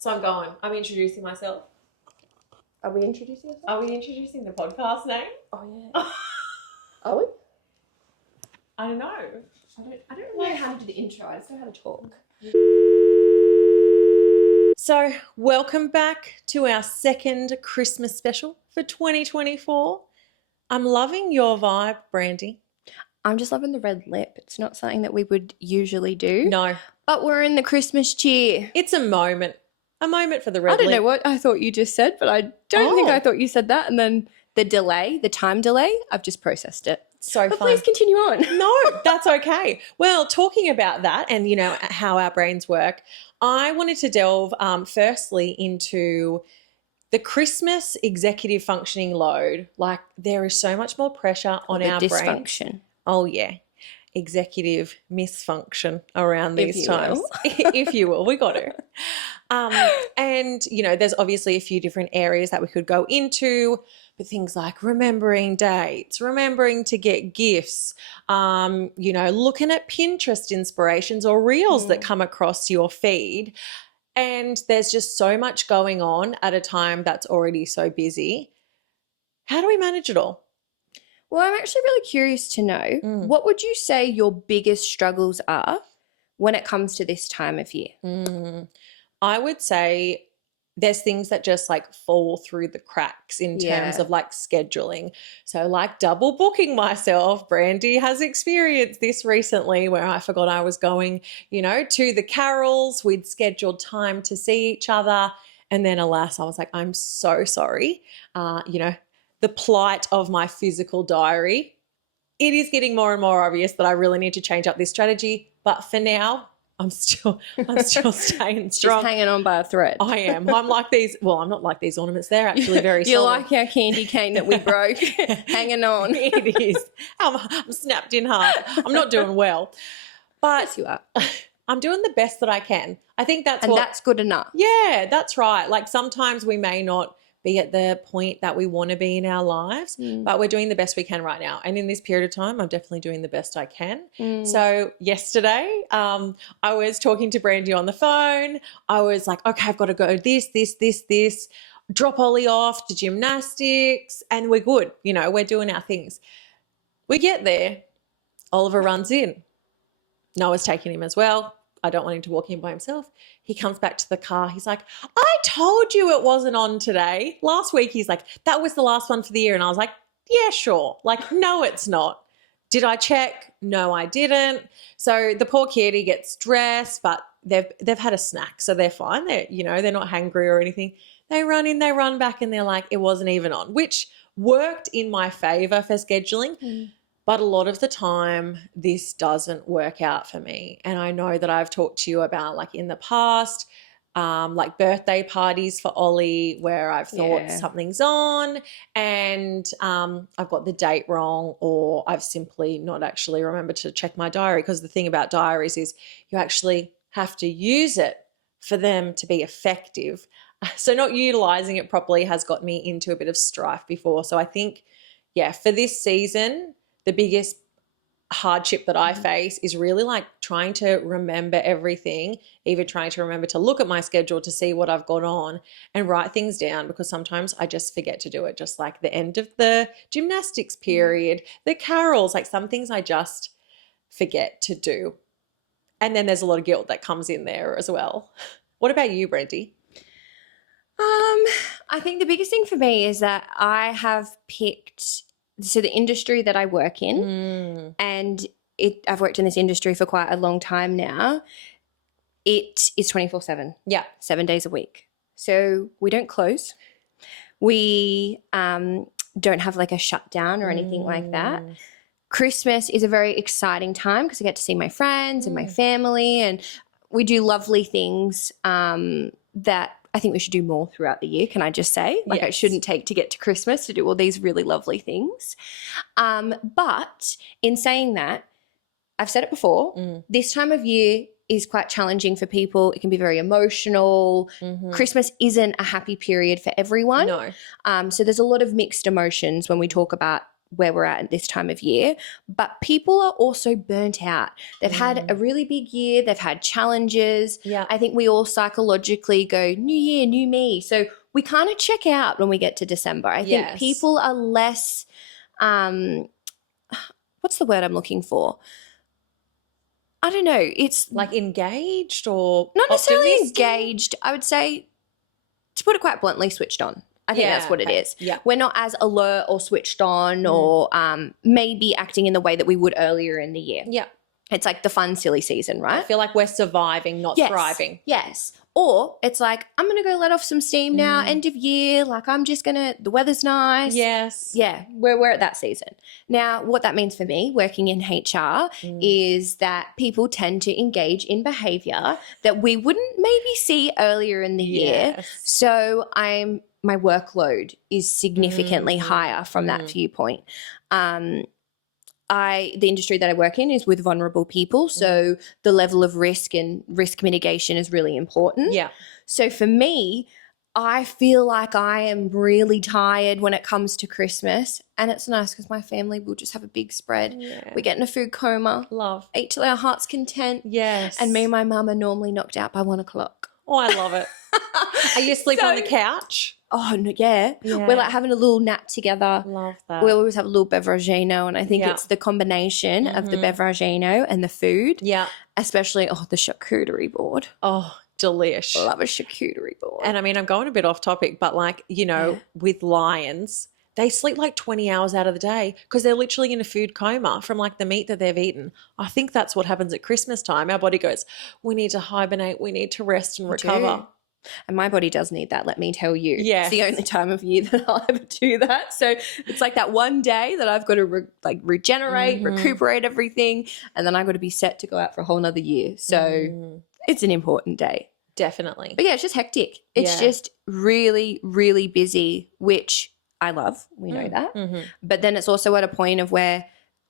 So I'm going. I'm introducing myself. Are we introducing ourselves? Are we introducing the podcast name? Oh, yeah. Are we? I don't know. I don't know how to do the intro. I just know how to talk. So welcome back to our second Christmas special for 2024. I'm loving your vibe, Brandy. I'm just loving the red lip. It's not something that we would usually do. No. But we're in the Christmas cheer. It's a moment for the red lip. I don't know what I thought you just said, but I don't think I thought you said that. And then the time delay, I've just processed it. So but fun. Please continue on. No, that's okay. Well, talking about that and, how our brains work, I wanted to delve firstly into the Christmas executive functioning load. Like there is so much more pressure on our brains. Dysfunction. Oh, yeah. Executive misfunction around these times. If you will, we got to. And, there's obviously a few different areas that we could go into, but things like remembering dates, remembering to get gifts, looking at Pinterest inspirations or reels that come across your feed. And there's just so much going on at a time that's already so busy. How do we manage it all? Well, I'm actually really curious to know, what would you say your biggest struggles are when it comes to this time of year? I would say there's things that just like fall through the cracks in terms of like scheduling. So like double booking myself. Brandy has experienced this recently where I forgot I was going, to the carols. We'd scheduled time to see each other. And then alas, I was like, I'm so sorry. The plight of my physical diary. It is getting more and more obvious that I really need to change up this strategy. But for now, I'm still staying strong. Just hanging on by a thread. I am. I'm like these. Well, I'm not like these ornaments. They're actually very You're solid. like our candy cane that we broke, hanging on. It is. I'm snapped in half. I'm not doing well. But yes, you are. I'm doing the best that I can. I think that's that's good enough. Yeah, that's right. Like sometimes we may not be at the point that we want to be in our lives, but we're doing the best we can right now. And in this period of time, I'm definitely doing the best I can. So yesterday, I was talking to Brandy on the phone. I was like, okay, I've got to go this, drop Ollie off to gymnastics, and we're good. We're doing our things. We get there. Oliver runs in. Noah's taking him as well. I don't want him to walk in by himself. He comes back to the car. He's like, I told you it wasn't on today. Last week, he's like, that was the last one for the year. And I was like, yeah, sure. Like, no, it's not. Did I check? No, I didn't. So the poor kid, he gets dressed, but they've had a snack, so they're fine. They're not hungry or anything. They run in, they run back, and they're like, it wasn't even on, which worked in my favor for scheduling. But a lot of the time, this doesn't work out for me. And I know that I've talked to you about, like in the past, like birthday parties for Ollie where I've thought something's on and I've got the date wrong, or I've simply not actually remembered to check my diary, because the thing about diaries is you actually have to use it for them to be effective. So not utilising it properly has got me into a bit of strife before. So I think, for this season, the biggest hardship that I face is really like trying to remember everything, even trying to remember to look at my schedule to see what I've got on and write things down, because sometimes I just forget to do it, just like the end of the gymnastics period, the carols, like some things I just forget to do. And then there's a lot of guilt that comes in there as well. What about you, Brandy? I think the biggest thing for me is that I have picked the industry that I work in, and I've worked in this industry for quite a long time now. It is 24/7. Yeah. 7 days a week. So we don't close. We don't have like a shutdown or anything like that. Christmas is a very exciting time because I get to see my friends and my family, and we do lovely things that I think we should do more throughout the year, can I just say? Like it shouldn't take to get to Christmas to do all these really lovely things. But in saying that, I've said it before, this time of year is quite challenging for people. It can be very emotional. Christmas isn't a happy period for everyone. No. So there's a lot of mixed emotions when we talk about where we're at this time of year, but people are also burnt out. They've had a really big year. They've had challenges. Yeah. I think we all psychologically go, new year, new me. So we kind of check out when we get to December. I think people are less, what's the word I'm looking for? I don't know. It's like engaged or not necessarily optimistic? engaged. I would say, to put it quite bluntly, switched on. I think that's what it is. Yeah. We're not as alert or switched on or maybe acting in the way that we would earlier in the year. Yeah. It's like the fun, silly season, right? I feel like we're surviving, not thriving. Yes. Or it's like, I'm going to go let off some steam now, end of year. Like, I'm just going to, the weather's nice. Yes. Yeah, we're at that season. Now, what that means for me, working in HR, is that people tend to engage in behavior that we wouldn't maybe see earlier in the year. So my workload is significantly higher from that viewpoint. The industry that I work in is with vulnerable people, so the level of risk and risk mitigation is really important. Yeah. So for me, I feel like I am really tired when it comes to Christmas, and it's nice because my family will just have a big spread. Yeah. We get in a food coma. Love. Eat till our heart's content. Yes. And me and my mum are normally knocked out by 1 o'clock. Oh, I love it. Are you asleep on the couch? Oh, no, yeah. We're like having a little nap together. Love that. We always have a little beveragino, and I think it's the combination of the beveragino and the food. Yeah. Especially, the charcuterie board. Oh, delish. Love a charcuterie board. And I mean, I'm going a bit off topic, but like, with lions, they sleep like 20 hours out of the day because they're literally in a food coma from like the meat that they've eaten. I think that's what happens at Christmas time. Our body goes, we need to hibernate, we need to rest and recover. And my body does need that, let me tell you. Yes. It's the only time of year that I'll ever do that. So it's like that one day that I've got to regenerate, recuperate everything, and then I've got to be set to go out for a whole nother year. So it's an important day. Definitely. But yeah, it's just hectic. It's just really, really busy, which I love. We know that. But then it's also at a point of where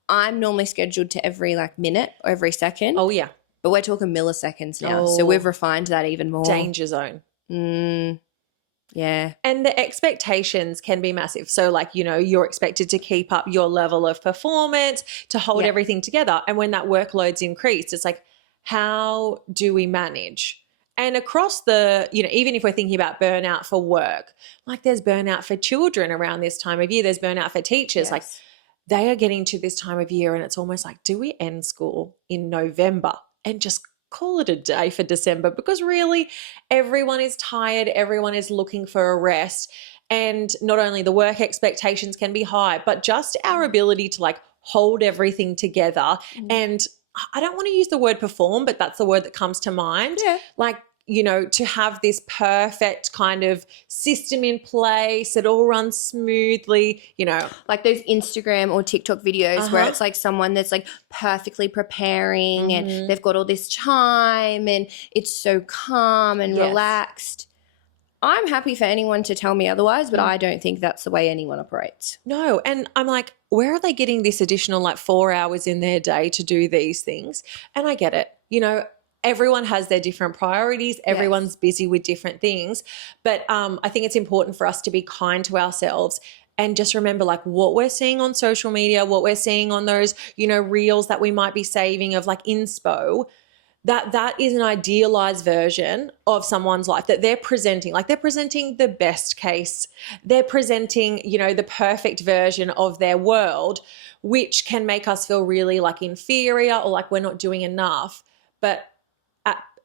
I'm normally scheduled to every minute or every second. Oh, yeah. But we're talking milliseconds now. So we've refined that even more. Danger zone. Yeah. And the expectations can be massive. So you're expected to keep up your level of performance, to hold everything together. And when that workload's increased, it's like, how do we manage? And across the, even if we're thinking about burnout for work, like there's burnout for children around this time of year, there's burnout for teachers. Like they are getting to this time of year and it's almost like, do we end school in November and just call it a day for December? Because really everyone is tired, everyone is looking for a rest. And not only the work expectations can be high, but just our ability to hold everything together. And I don't want to use the word perform, but that's the word that comes to mind. Yeah. To have this perfect kind of system in place, it all runs smoothly, Like those Instagram or TikTok videos where it's like someone that's perfectly preparing and they've got all this time and it's so calm and relaxed. I'm happy for anyone to tell me otherwise, but I don't think that's the way anyone operates. No. And I'm like, where are they getting this additional 4 hours in their day to do these things? And I get it. Everyone has their different priorities. Everyone's busy with different things. But I think it's important for us to be kind to ourselves and just remember what we're seeing on social media, what we're seeing on those, reels that we might be saving of inspo, that is an idealized version of someone's life that they're presenting. They're presenting the best case. They're presenting, the perfect version of their world, which can make us feel really inferior or we're not doing enough. But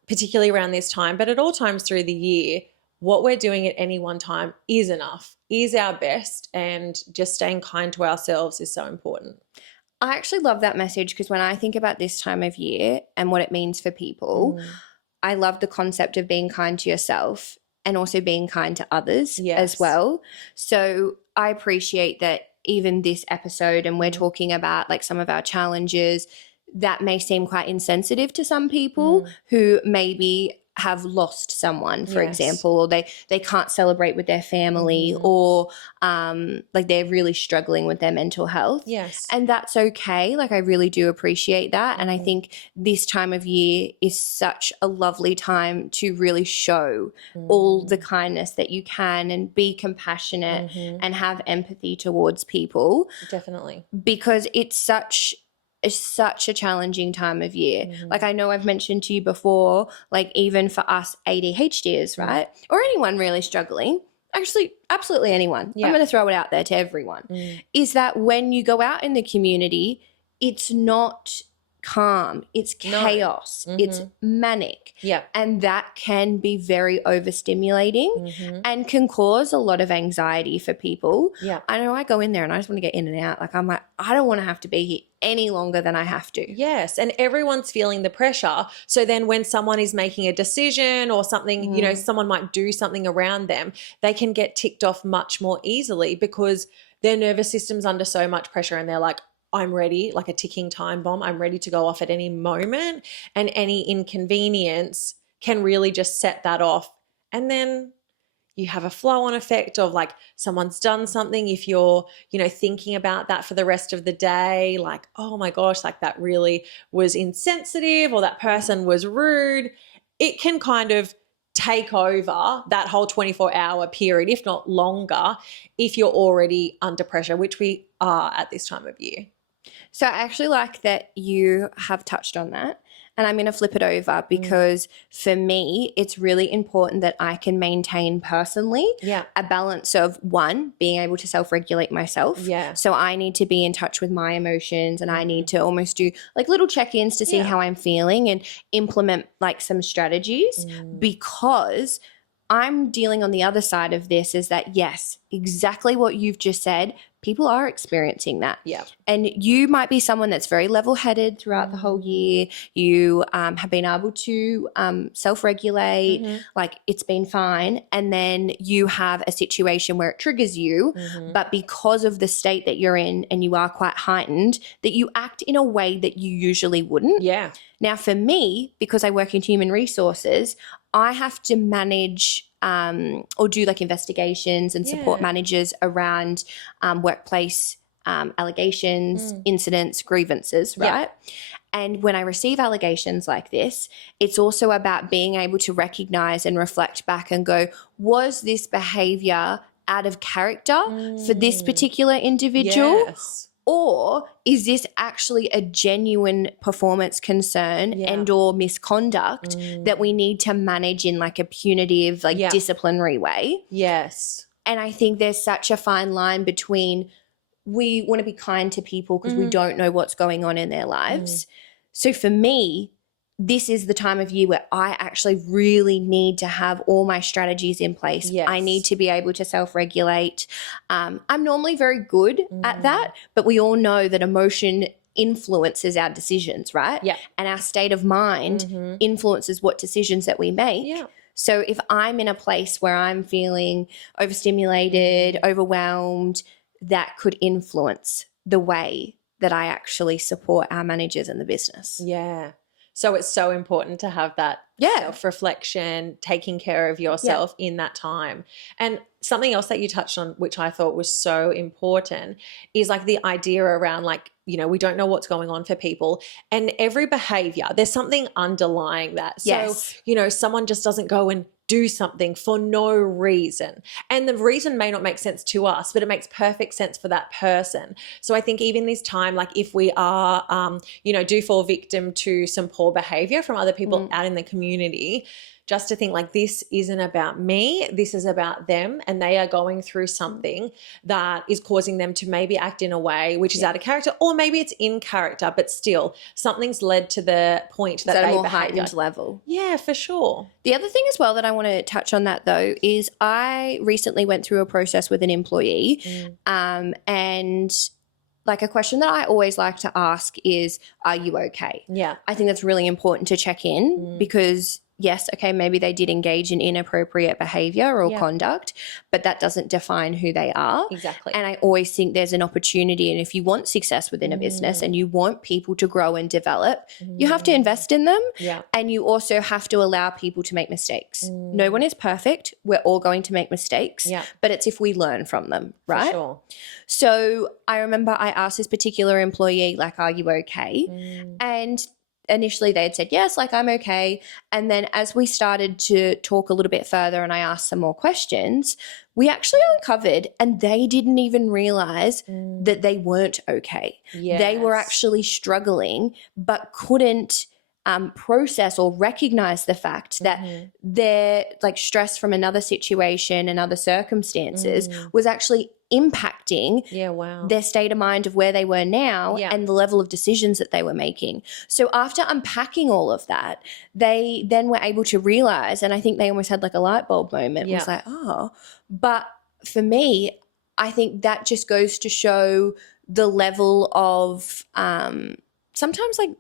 particularly around this time, but at all times through the year, what we're doing at any one time is enough, is our best, and just staying kind to ourselves is so important. I actually love that message because when I think about this time of year and what it means for people, I love the concept of being kind to yourself and also being kind to others as well. So I appreciate that even this episode, and we're talking about some of our challenges that may seem quite insensitive to some people who maybe have lost someone, for Yes. example, or they can't celebrate with their family, or like they're really struggling with their mental health. Yes. And that's okay. Like I really do appreciate that. And I think this time of year is such a lovely time to really show all the kindness that you can and be compassionate and have empathy towards people. Definitely. Because it's such a challenging time of year. Like I know I've mentioned to you before, like even for us ADHDers, right? Or anyone really struggling, actually absolutely anyone. I'm going to throw it out there to everyone. Is that when you go out in the community, it's not calm, it's chaos, it's manic. Yeah. And that can be very overstimulating and can cause a lot of anxiety for people. Yeah. I know I go in there and I just want to get in and out. Like I'm like, I don't want to have to be here any longer than I have to. Yes. And everyone's feeling the pressure. So then when someone is making a decision or something, you know, someone might do something around them, they can get ticked off much more easily because their nervous system's under so much pressure and they're like, I'm ready, like a ticking time bomb. I'm ready to go off at any moment, and any inconvenience can really just set that off. And then you have a flow-on effect of like someone's done something. If you're, you know, thinking about that for the rest of the day, like, oh my gosh, like that really was insensitive or that person was rude, it can kind of take over that whole 24-hour period, if not longer, if you're already under pressure, which we are at this time of year. So I actually like that you have touched on that. And I'm going to flip it over because for me, it's really important that I can maintain personally a balance of one, being able to self-regulate myself. Yeah. So I need to be in touch with my emotions and I need to almost do like little check-ins to see how I'm feeling and implement like some strategies because I'm dealing on the other side of this is that, yes, exactly what you've just said, people are experiencing that. Yeah. And you might be someone that's very level-headed throughout the whole year. You have been able to self-regulate, like it's been fine. And then you have a situation where it triggers you, but because of the state that you're in and you are quite heightened, that you act in a way that you usually wouldn't. Yeah. Now for me, because I work in human resources, I have to manage or do like investigations and support managers around workplace allegations, incidents, grievances, right? And when I receive allegations like this, it's also about being able to recognize and reflect back and go, was this behavior out of character for this particular individual? Yes. Or is this actually a genuine performance concern and or misconduct that we need to manage in like a punitive, like disciplinary way? Yes. And I think there's such a fine line between we want to be kind to people because we don't know what's going on in their lives. So for me, this is the time of year where I actually really need to have all my strategies in place. Yes. I need to be able to self-regulate. I'm normally very good at that, but we all know that emotion influences our decisions, right? Yeah. And our state of mind influences what decisions that we make. Yeah. So if I'm in a place where I'm feeling overstimulated, overwhelmed, that could influence the way that I actually support our managers in the business. Yeah. So it's so important to have that self-reflection, taking care of yourself in that time. And something else that you touched on, which I thought was so important, is like the idea around like, you know, we don't know what's going on for people, and every behavior, there's something underlying that. So, you know, someone just doesn't go and do something for no reason. And the reason may not make sense to us, but it makes perfect sense for that person. So I think even this time, like if we are, you know, do fall victim to some poor behavior from other people out in the community, just to think like this isn't about me, this is about them, and they are going through something that is causing them to maybe act in a way which is out of character, or maybe it's in character, but still something's led to the point that they more behave heightened level. Yeah, for sure. The other thing as well that I want to touch on that though is I recently went through a process with an employee and like a question that I always like to ask is, are you okay? Yeah. I think that's really important to check in because yes, okay, maybe they did engage in inappropriate behavior or Yeah. conduct, but that doesn't define who they are. Exactly. And I always think there's an opportunity. And if you want success within a business and you want people to grow and develop, you have to invest in them. Yeah. And you also have to allow people to make mistakes. No one is perfect. We're all going to make mistakes, Yeah. but it's if we learn from them, For right? sure. So I remember I asked this particular employee, like, are you okay? And initially they had said, yes, like I'm okay. And then as we started to talk a little bit further and I asked some more questions, we actually uncovered and they didn't even realize that they weren't okay. They were Yes. actually struggling but couldn't process or recognize the fact that their like stress from another situation and other circumstances was actually impacting their state of mind of where they were now and the level of decisions that they were making. So after unpacking all of that, they then were able to realize, and I think they almost had like a light bulb moment, was like, oh, but for me, I think that just goes to show the level of sometimes like,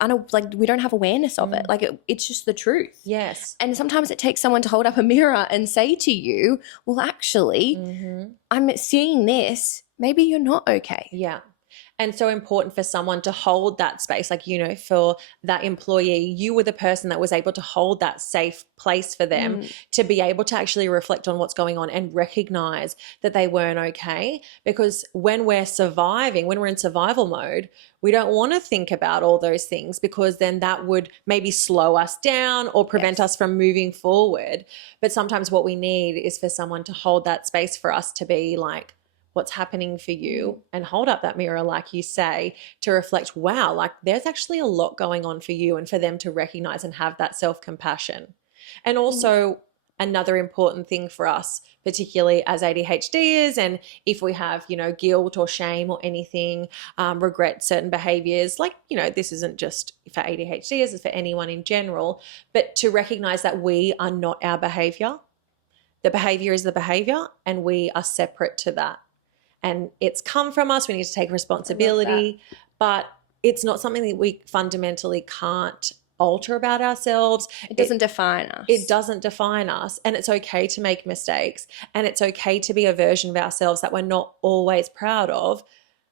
I don't like we don't have awareness of it. Like it's just the truth. Yes. And sometimes it takes someone to hold up a mirror and say to you, well, actually, I'm seeing this. Maybe you're not okay. Yeah. And so important for someone to hold that space. Like, you know, for that employee, you were the person that was able to hold that safe place for them to be able to actually reflect on what's going on and recognize that they weren't okay. Because when we're surviving, when we're in survival mode, we don't want to think about all those things because then that would maybe slow us down or prevent us from moving forward. But sometimes what we need is for someone to hold that space for us to be like, what's happening for you, and hold up that mirror, like you say, to reflect, wow, like there's actually a lot going on for you, and for them to recognize and have that self-compassion. And also another important thing for us, particularly as ADHDers, and if we have, you know, guilt or shame or anything, regret certain behaviors, like, you know, this isn't just for ADHDers, it's for anyone in general, but to recognize that we are not our behavior. The behavior is the behavior, and we are separate to that. And it's come from us. We need to take responsibility, but it's not something that we fundamentally can't alter about ourselves. It doesn't define us. It doesn't define us. And it's okay to make mistakes, and it's okay to be a version of ourselves that we're not always proud of.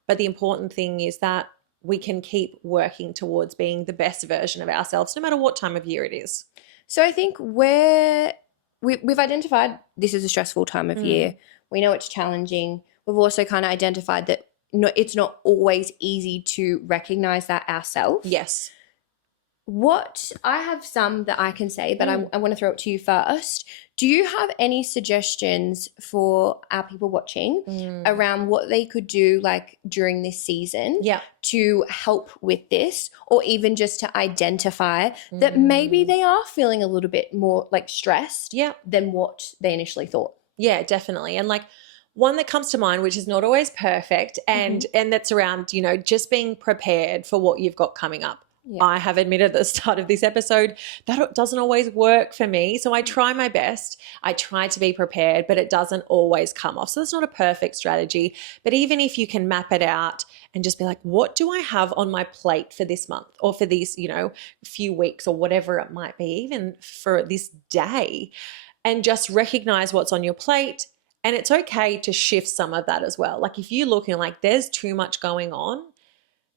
But the important thing is that we can keep working towards being the best version of ourselves, no matter what time of year it is. So I think we've identified this is a stressful time of year. We know it's challenging. We've also kind of identified that it's not always easy to recognize that ourselves. Yes. What I have some that I can say, but I want to throw it to you first. Do you have any suggestions for our people watching around what they could do like during this season to help with this, or even just to identify that maybe they are feeling a little bit more like stressed than what they initially thought? Yeah, definitely. And like, one that comes to mind, which is not always perfect, and that's around, you know, just being prepared for what you've got coming up. Yeah. I have admitted at the start of this episode that doesn't always work for me. So I try my best. I try to be prepared, but it doesn't always come off. So it's not a perfect strategy. But even if you can map it out and just be like, what do I have on my plate for this month, or for these, you know, few weeks, or whatever it might be, even for this day, and just recognize what's on your plate. And it's okay to shift some of that as well. Like if you look and like there's too much going on,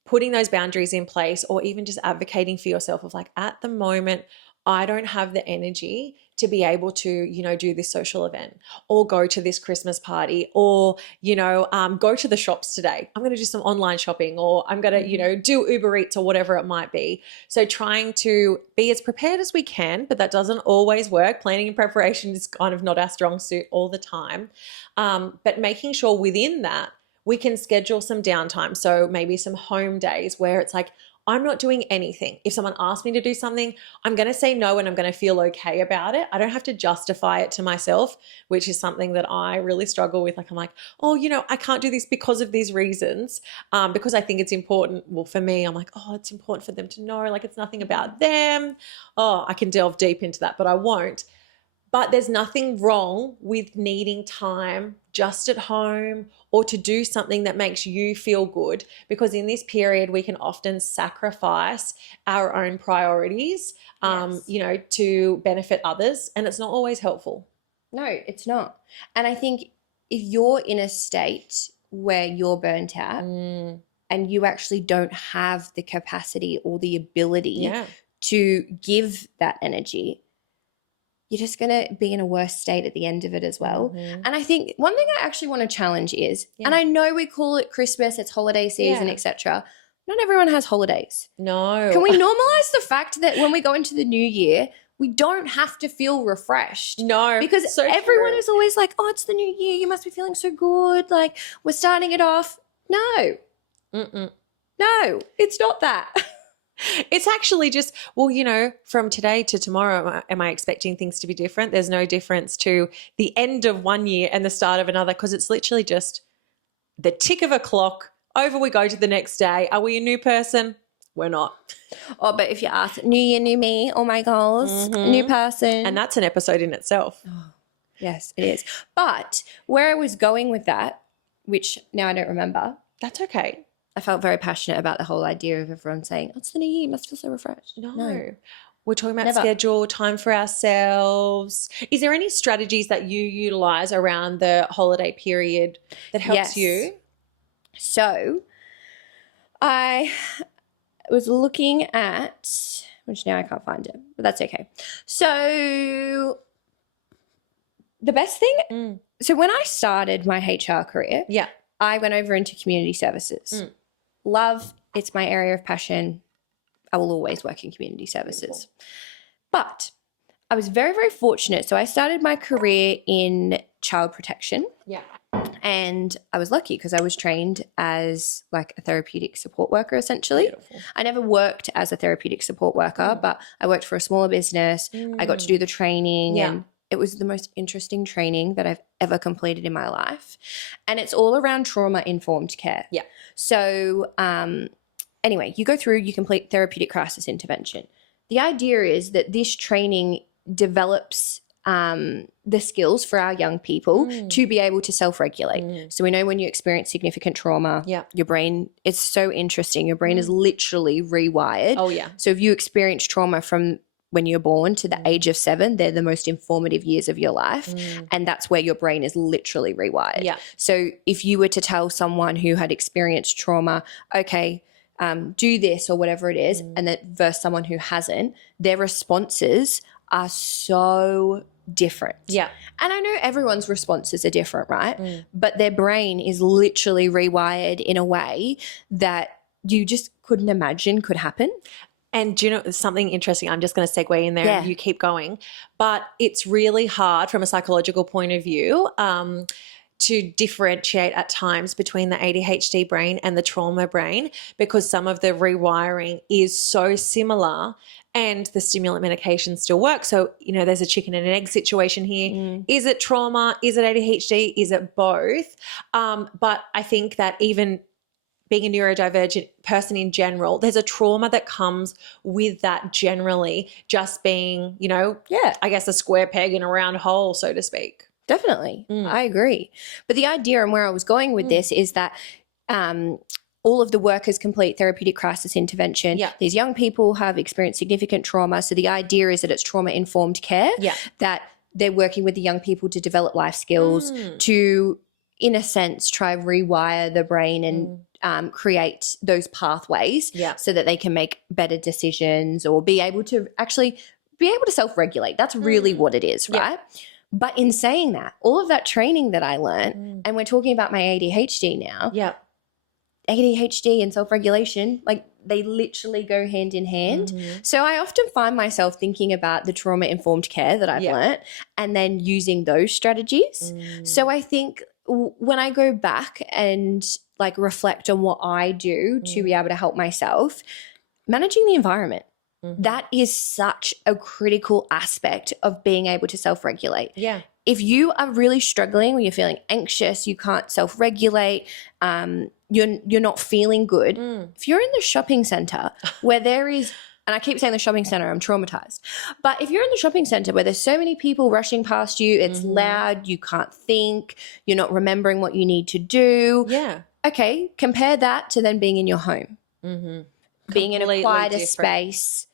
putting those boundaries in place, or even just advocating for yourself of like, at the moment, I don't have the energy to be able to, you know, do this social event, or go to this Christmas party, or, you know, go to the shops today. I'm going to do some online shopping, or I'm going to, you know, do Uber Eats, or whatever it might be. So trying to be as prepared as we can, but that doesn't always work. Planning and preparation is kind of not our strong suit all the time. But making sure within that, we can schedule some downtime. So maybe some home days where it's like, I'm not doing anything. If someone asks me to do something, I'm going to say no, and I'm going to feel okay about it. I don't have to justify it to myself, which is something that I really struggle with. Like I'm like, oh, you know, I can't do this because of these reasons, because I think it's important. Well, for me, I'm like, oh, it's important for them to know, like it's nothing about them. Oh, I can delve deep into that, but I won't. But there's nothing wrong with needing time just at home or to do something that makes you feel good, because in this period we can often sacrifice our own priorities, to benefit others, and it's not always helpful. No, it's not. And I think if you're in a state where you're burnt out and you actually don't have the capacity or the ability to give that energy, you're just going to be in a worse state at the end of it as well. And I think one thing I actually want to challenge is, and I know we call it Christmas, it's holiday season, etc. Not everyone has holidays. No. Can we normalize the fact that when we go into the new year, we don't have to feel refreshed? No. Because so everyone true. is always like, oh, it's the new year, you must be feeling so good. Like, we're starting it off. No. No, it's not that. It's actually just, well, from today to tomorrow, am I expecting things to be different? There's no difference to the end of one year and the start of another, because it's literally just the tick of a clock. Over we go to the next day. Are we a new person? We're not. Oh, but if you ask, new year, new me, all my goals, new person. And that's an episode in itself. Oh, yes, it is. But where I was going with that, which now I don't remember. That's okay. I felt very passionate about the whole idea of everyone saying, oh, it's the new year, you must feel so refreshed. No. We're talking about Never. schedule, time for ourselves. Is there any strategies that you utilize around the holiday period that helps you? So I was looking at, which now I can't find it, but that's okay. So the best thing, so when I started my HR career, I went over into community services. Love, it's my area of passion. I will always work in community services. But I was very, very fortunate. So I started my career in child protection. And I was lucky because I was trained as like a therapeutic support worker, essentially. Beautiful. I never worked as a therapeutic support worker, but I worked for a smaller business. I got to do the training and it was the most interesting training that I've ever completed in my life. And it's all around trauma-informed care. So anyway, you go through, you complete therapeutic crisis intervention. The idea is that this training develops the skills for our young people to be able to self-regulate. So we know when you experience significant trauma, your brain, it's so interesting. Your brain is literally rewired. Oh, yeah. So if you experience trauma from when you're born to the age of 7, they're the most informative years of your life. And that's where your brain is literally rewired. So if you were to tell someone who had experienced trauma, okay, do this or whatever it is, and then versus someone who hasn't, their responses are so different. And I know everyone's responses are different, right? But their brain is literally rewired in a way that you just couldn't imagine could happen. And do you know something interesting? I'm just going to segue in there and you keep going. But it's really hard from a psychological point of view to differentiate at times between the ADHD brain and the trauma brain, because some of the rewiring is so similar and the stimulant medication still works. So, there's a chicken and an egg situation here. Is it trauma? Is it ADHD? Is it both? But I think that even being a neurodivergent person in general, there's a trauma that comes with that generally, just being, I guess a square peg in a round hole, so to speak. Definitely. I agree. But the idea and where I was going with this is that all of the workers complete therapeutic crisis intervention. These young people have experienced significant trauma. So the idea is that it's trauma-informed care, that they're working with the young people to develop life skills, to, in a sense, try rewire the brain and create those pathways so that they can make better decisions or be able to actually be able to self-regulate. That's really what it is, right? But in saying that, all of that training that I learned, and we're talking about my ADHD now, ADHD and self-regulation, like they literally go hand in hand. So I often find myself thinking about the trauma-informed care that I've learnt and then using those strategies. So I think when I go back and like reflect on what I do to be able to help myself, managing the environment, that is such a critical aspect of being able to self-regulate. If you are really struggling, when you're feeling anxious, you can't self-regulate, you're not feeling good. If you're in the shopping center where there is and I keep saying the shopping center, I'm traumatized. But if you're in the shopping center where there's so many people rushing past you, it's loud, you can't think, you're not remembering what you need to do. Yeah. Okay, compare that to then being in your home. Being in a quieter space,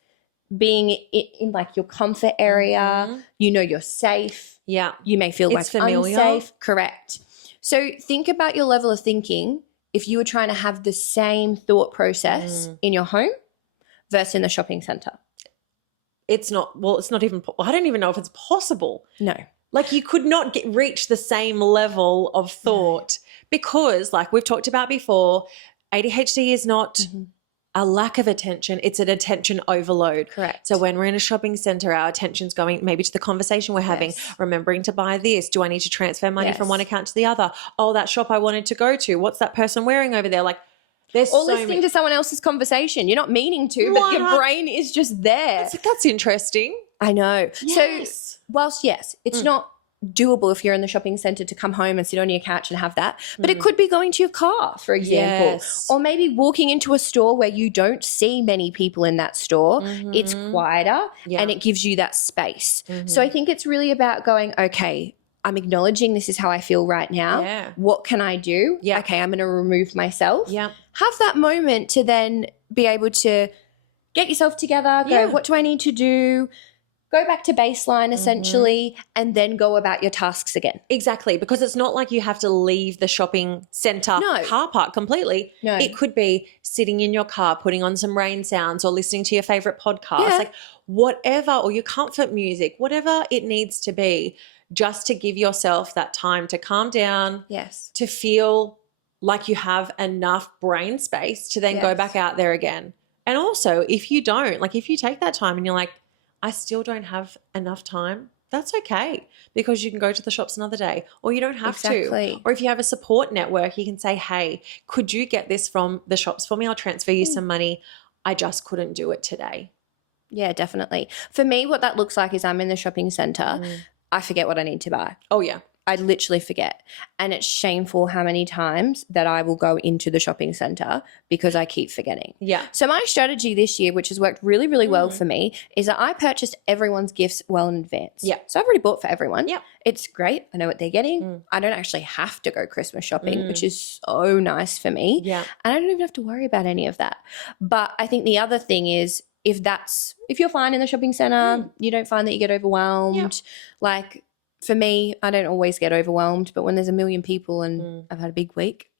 being in like your comfort area, you know you're safe. Yeah. You may feel like familiar. unsafe. Correct. So think about your level of thinking if you were trying to have the same thought process in your home versus in the shopping center. It's not even, I don't even know if it's possible. No. Like you could not reach the same level of thought because like we've talked about before, ADHD is not a lack of attention. It's an attention overload. Correct. So when we're in a shopping center, our attention's going maybe to the conversation we're having, remembering to buy this. Do I need to transfer money from one account to the other? Oh, that shop I wanted to go to. What's that person wearing over there? Like there's or listening to someone else's conversation. You're not meaning to, but your brain is just there. That's interesting. I know. Yes. So whilst, yes, it's not doable if you're in the shopping center to come home and sit on your couch and have that, but it could be going to your car, for example, or maybe walking into a store where you don't see many people in that store. It's quieter and it gives you that space. So I think it's really about going, okay, I'm acknowledging this is how I feel right now. What can I do? Okay, I'm going to remove myself. Have that moment to then be able to get yourself together, go, what do I need to do? Go back to baseline essentially and then go about your tasks again. Exactly, because it's not like you have to leave the shopping centre car park completely. No. It could be sitting in your car, putting on some rain sounds or listening to your favourite podcast, like whatever, or your comfort music, whatever it needs to be, just to give yourself that time to calm down, to feel like you have enough brain space to then go back out there again. And also, if you don't, like if you take that time and you're like, I still don't have enough time, that's okay because you can go to the shops another day or you don't have to. Or if you have a support network, you can say, hey, could you get this from the shops for me? I'll transfer you some money. I just couldn't do it today. Yeah, definitely. For me, what that looks like is I'm in the shopping center. I forget what I need to buy. Oh, yeah. I literally forget. And it's shameful how many times that I will go into the shopping center because I keep forgetting. Yeah. So my strategy this year, which has worked really, really well for me, is that I purchased everyone's gifts well in advance. Yeah. So I've already bought for everyone. Yeah. It's great. I know what they're getting. I don't actually have to go Christmas shopping, which is so nice for me. Yeah. And I don't even have to worry about any of that. But I think the other thing is if you're fine in the shopping center, you don't find that you get overwhelmed, like – for me, I don't always get overwhelmed, but when there's a million people and I've had a big week,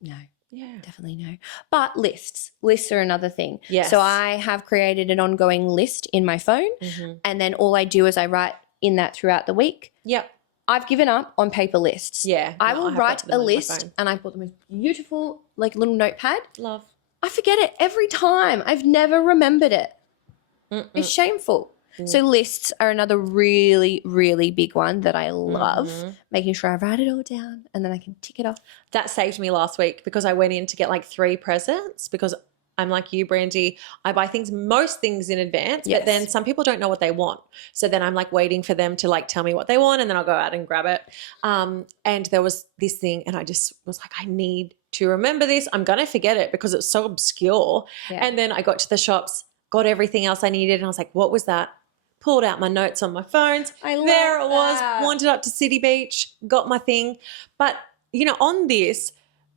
no. Yeah. Definitely no. But lists are another thing. Yes. So I have created an ongoing list in my phone and then all I do is I write in that throughout the week. Yep. I've given up on paper lists. Yeah. I will write a list and I put the most beautiful like little notepad. Love. I forget it every time. I've never remembered it. It's shameful. So lists are another really, really big one that I love, making sure I write it all down and then I can tick it off. That saved me last week because I went in to get like 3 presents because I'm like you, Brandy. I buy most things in advance, but then some people don't know what they want. So then I'm like waiting for them to like tell me what they want and then I'll go out and grab it. And there was this thing and I just was like, I need to remember this. I'm going to forget it because it's so obscure. Yeah. And then I got to the shops, got everything else I needed and I was like, what was that? Pulled out my notes on my phones. There it was, wandered up to City Beach, got my thing. But, you know, on this,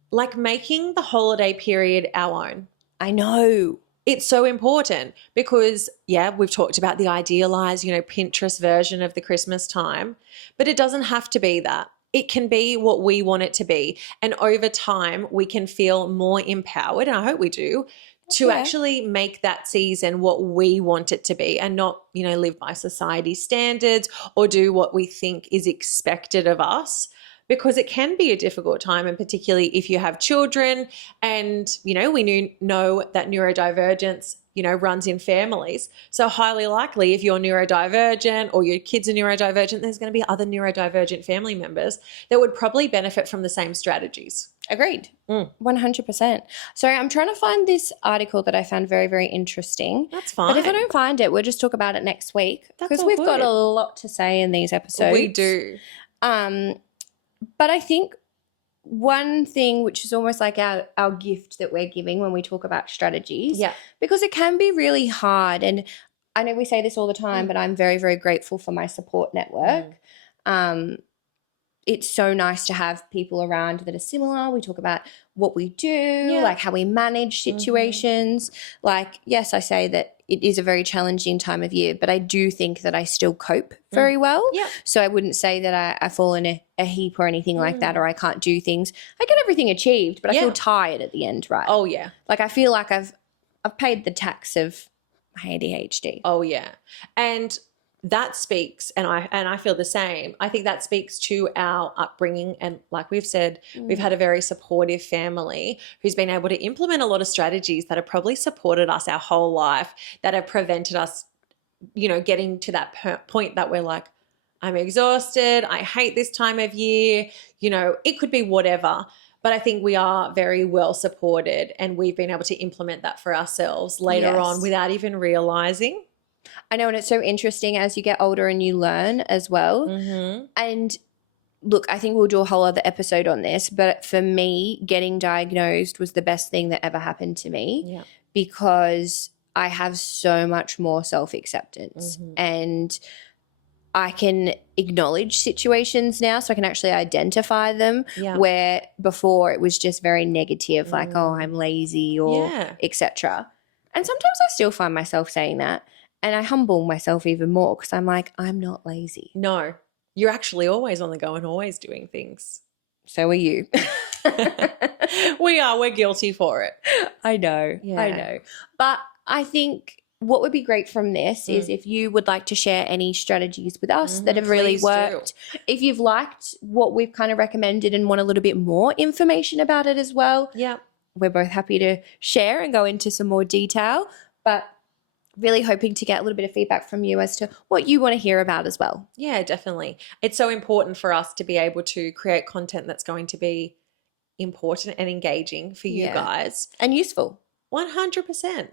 like making the holiday period our own. I know. It's so important because, we've talked about the idealized, Pinterest version of the Christmas time, but it doesn't have to be that. It can be what we want it to be. And over time, we can feel more empowered, and I hope we do, to actually make that season what we want it to be and not, live by society standards or do what we think is expected of us, because it can be a difficult time, and particularly if you have children and, we know that neurodivergence, runs in families. So highly likely if you're neurodivergent or your kids are neurodivergent, there's going to be other neurodivergent family members that would probably benefit from the same strategies. Agreed. 100%. Sorry, I'm trying to find this article that I found very, very interesting. That's fine. But if I don't find it, we'll just talk about it next week because we've got a lot to say in these episodes. We do. But I think one thing which is almost like our gift that we're giving when we talk about strategies, because it can be really hard. And I know we say this all the time, but I'm very, very grateful for my support network. It's so nice to have people around that are similar. We talk about what we do, like how we manage situations. Like, yes, I say that it is a very challenging time of year, but I do think that I still cope very well. So I wouldn't say that I fall in a heap or anything like that, or I can't do things. I get everything achieved, but I feel tired at the end, right? Oh, yeah. Like I feel like I've paid the tax of my ADHD. Oh, yeah. And that speaks, and I feel the same. I think that speaks to our upbringing, and like we've said, we've had a very supportive family who's been able to implement a lot of strategies that have probably supported us our whole life, that have prevented us, you know, getting to that point that we're like, I'm exhausted, I hate this time of year, you know, it could be whatever. But I think we are very well supported, and we've been able to implement that for ourselves later on without even realizing. I know, and it's so interesting as you get older and you learn as well. And look, I think we'll do a whole other episode on this, but for me, getting diagnosed was the best thing that ever happened to me because I have so much more self-acceptance and I can acknowledge situations now, so I can actually identify them where before it was just very negative, like, oh, I'm lazy or etc. And sometimes I still find myself saying that. And I humble myself even more because I'm like, I'm not lazy. No, you're actually always on the go and always doing things. So are you. We are. We're guilty for it. I know. I know. But I think what would be great from this is if you would like to share any strategies with us that have really worked. If you've liked what we've kind of recommended and want a little bit more information about it as well. We're both happy to share and go into some more detail. But really hoping to get a little bit of feedback from you as to what you want to hear about as well. Yeah, definitely. It's so important for us to be able to create content that's going to be important and engaging for you guys. And useful. 100%.